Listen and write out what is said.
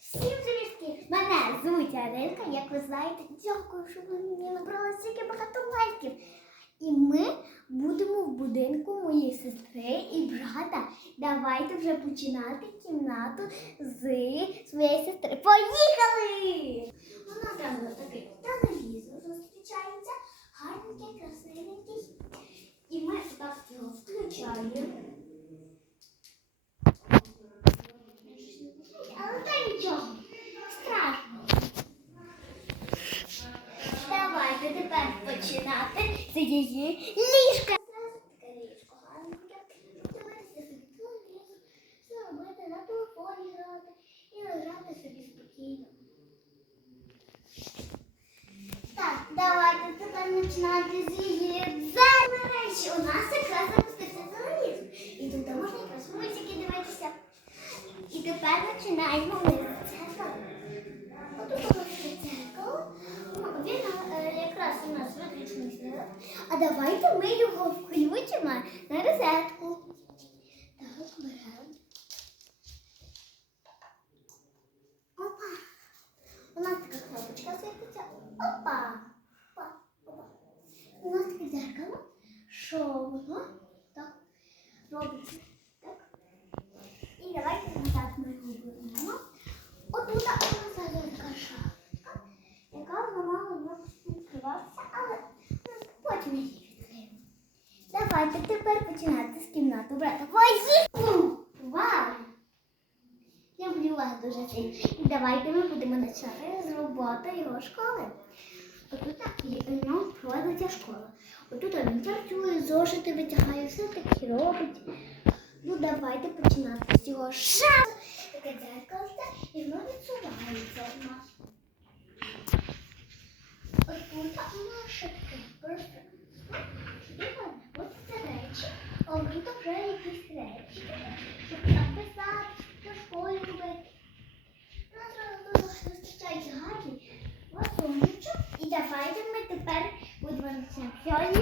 Всім привітки! Мене звуть Аринка, як ви знаєте, дякую, що ви мені набрали стільки багато лайків. І ми будемо в будинку моєї сестри і брата. Давайте вже починати кімнату з своєї сестри. Поїхали! У нас там такий телевізор зустрічається, гарненький, красивенький. І ми так його включаємо. Давайте тепер починати з її ліжка. Робити на телефоні грати і лежати собі спокійно. Так, давайте тепер починати з її речі. У нас якраз запустився телевізор. І тут можна якраз мультики дивитися. І тепер починаємо ми з дзеркала. Отут у нас є дзеркало. Ну, Він е, якраз у нас виключений світ. А давайте ми його включимо на розетку. Так, беремо. Опа. У нас така кнопочка світиться. Опа. Опа. Опа. У нас таке дзеркало. Що воно так робиться? Так. І давайте назад ми його беремо. Отут у нас зараз така шапка, яка вона мала в нас відкриватися, але ми потім її відкриємо. Давайте тепер починати з кімнати брата. Поїхали! Вау! Люблю вас дуже сильно. Давайте ми будемо почати з роботи його школи. Отут є- у нього проводиться школа. Отут він працює, зошити витягає, все таке робить. Ну, давайте починати з його шапки. Таке дзеркальце, і воно відсувається в нас. Ось тут у нас шапки. Тут вже якісь речі. Щоб там писати, до школи робити. У нас вистачає гарні, гарний. І давайте ми тепер будемо починати.